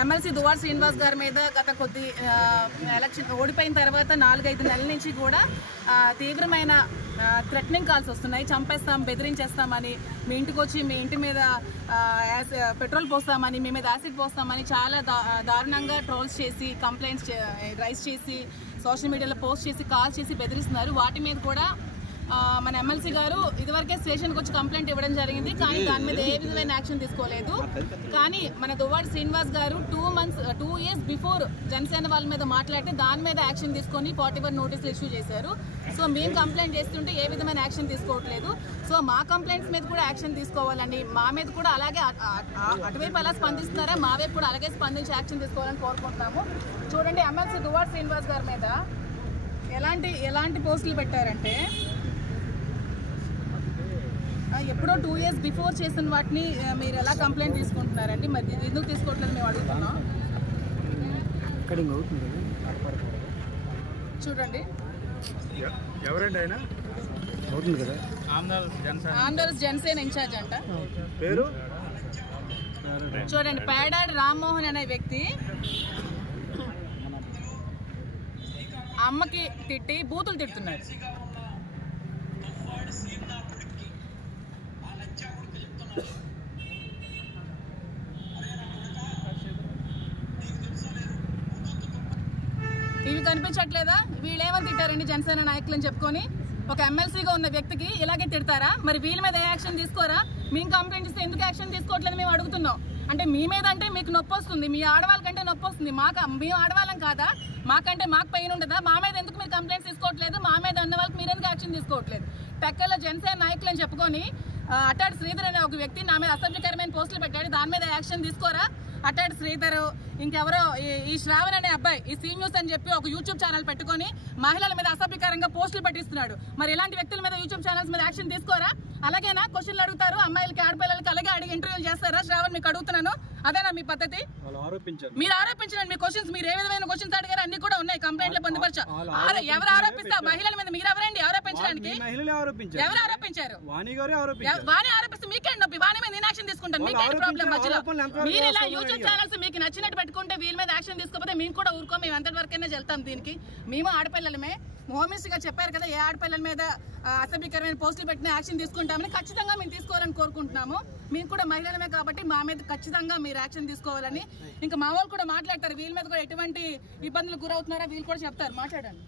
MLC Duvvada Srinivas గారి మీద గత కొద్ది ఎలక్షన్ ఓడిపోయిన తర్వాత 4-5 నెలల నుంచి కూడా తీవ్రమైన థ్రెటనింగ్ కాల్స్ వస్తున్నాయి. చంపేస్తాం, బెదిరించేస్తామని, మీ ఇంటికి వచ్చి మీ ఇంటి మీద పెట్రోల్ పోస్తామని, మీ మీద యాసిడ్ పోస్తామని చాలా దారుణంగా ట్రోల్స్ చేసి, కంప్లైంట్స్ రైజ్ చేసి, సోషల్ మీడియాలో పోస్ట్ చేసి, కాల్ చేసి బెదిరిస్తున్నారు. వాటి మీద కూడా మన ఎమ్మెల్సీ గారు ఇదివరకే స్టేషన్కి వచ్చి కంప్లైంట్ ఇవ్వడం జరిగింది. కానీ దాని మీద ఏ విధమైన యాక్షన్ తీసుకోలేదు. కానీ మన దువ్వాడ శ్రీనివాస్ గారు 2 years బిఫోర్ జనసేన వాళ్ళ మీద మాట్లాడితే దాని మీద యాక్షన్ తీసుకొని 41 నోటీసులు ఇష్యూ చేశారు. సో మేము కంప్లైంట్ చేస్తుంటే ఏ విధమైన యాక్షన్ తీసుకోవట్లేదు. సో మా కంప్లైంట్స్ మీద కూడా యాక్షన్ తీసుకోవాలని, మా మీద కూడా అలాగే అటువైపు అలా స్పందిస్తున్నారా, మా వైపు కూడా అలాగే స్పందించి యాక్షన్ తీసుకోవాలని కోరుకుంటున్నాము. చూడండి, ఎమ్మెల్సీ దువ్వాడ శ్రీనివాస్ గారి మీద ఎలాంటి పోస్టులు పెట్టారంటే, ఎప్పుడో 2 years బిఫోర్ చేసిన వాటిని మీరు ఎలా కంప్లైంట్ తీసుకుంటున్నారండి? మరి ఎందుకు తీసుకోవట్లేదు మేము అడుగుతున్నాం. చూడండి, ఎవరండి ఆయన? ఆంధ్రప్రదేశ్ జనసేన ఇన్ఛార్జ్ అంట. పేరు చూడండి, పేడాడి రామ్మోహన్ అనే వ్యక్తి అమ్మకి తిట్టి బూతులు తిడుతున్నాడు. ఇవి కనిపించట్లేదా? వీళ్ళేమని తిట్టారండి జనసేన నాయకులు అని చెప్పుకొని? ఒక ఎమ్మెల్సీగా ఉన్న వ్యక్తికి ఇలాగే తిడతారా? మరి వీళ్ళ మీద ఏ యాక్షన్ తీసుకోరా? మేము కంప్లైంట్ ఇస్తే ఎందుకు యాక్షన్ తీసుకోవట్లేదు మేము అడుగుతున్నాం. అంటే మీ మీద అంటే మీకు నొప్పి వస్తుంది, మీ ఆడవాళ్ళకంటే నొప్పి వస్తుంది. మేము ఆడవాళ్ళం కాదా? మాకంటే మాకు పెయిన్ ఉండదా? మా మీద ఎందుకు మీరు కంప్లైంట్స్ తీసుకోవట్లేదు? మా మీద అన్న వాళ్ళకి మీరు ఎందుకు యాక్షన్ తీసుకోవట్లేదు? టెక్కల్లో జనసేన నాయకులు అని చెప్పుకొని అట్టాడు శ్రీధర్ అనే ఒక వ్యక్తి నా మీద అసభ్యకరమైన పోస్టులు పెట్టాడు. దాని మీద యాక్షన్ తీసుకోరా? అట్టాడు శ్రీధర్, ఇంకెవరో ఈ శ్రావణ్ అనే అబ్బాయి ఈ సీ న్యూస్ అని చెప్పి ఒక యూట్యూబ్ ఛానల్ పెట్టుకొని మహిళల మీద అసభ్యకరంగా పోస్టులు పెట్టిస్తున్నాడు. మరి ఇలాంటి వ్యక్తుల మీద యూట్యూబ్ ఛానల్స్ మీద యాక్షన్ తీసుకోరా? అలాగేనా క్వశ్చన్లు అడుగుతారు అమ్మాయిలకి, ఆడపిల్లలకి అలాగే అడిగి ఇంటర్వ్యూలు చేస్తారా? శ్రావణ్, మీకు అడుగుతున్నాను, అదేనా మీ పద్ధతి? మీరు ఆరోపించండి. మీ క్వశ్చన్స్, మీరు ఏ విధమైన క్వశ్చన్స్ అడిగారు అన్ని కూడా ఉన్నాయి కంప్లైంట్లు పొందుపరచా. ఎవరు ఆరోపిస్తా? మహిళల మీద మీరు ఎవరండి ఆరోపించడానికి? ఎవరు ఆరోపించారు? వాణి ఆరోపిస్తే మీకేంటి నొప్పి? వాణి మీద నేను యాక్షన్ తీసుకుంటాను, మీకేంటి ప్రాబ్లం? మధ్యలో మీరు ఇలా యూట్యూబ్ ఛానల్స్ మీకు నచ్చినట్టు పెట్టుకుంటే వీళ్ళ మీద యాక్షన్ తీసుకోకపోతే మేము కూడా ఊరుకో, మేము ఎంతటి వరకైనా వెళ్తాం. దీనికి మేము ఆడపిల్లలమే. హోమ్ మినిస్టర్ గా చెప్పారు కదా, ఏ ఆడపిల్లల మీద అసభ్యకరమైన పోస్టులు పెట్టిన యాక్షన్ తీసుకుంటామని. ఖచ్చితంగా మేము తీసుకోవాలని కోరుకుంటున్నాము. మేము కూడా మహిళలమే కాబట్టి మా మీద ఖచ్చితంగా మీరు యాక్షన్ తీసుకోవాలని. ఇంకా మా వాళ్ళు కూడా మాట్లాడతారు, వీళ్ళ మీద కూడా ఎటువంటి ఇబ్బందులు గురవుతున్నారో వీళ్ళు కూడా చెప్తారు. మాట్లాడండి.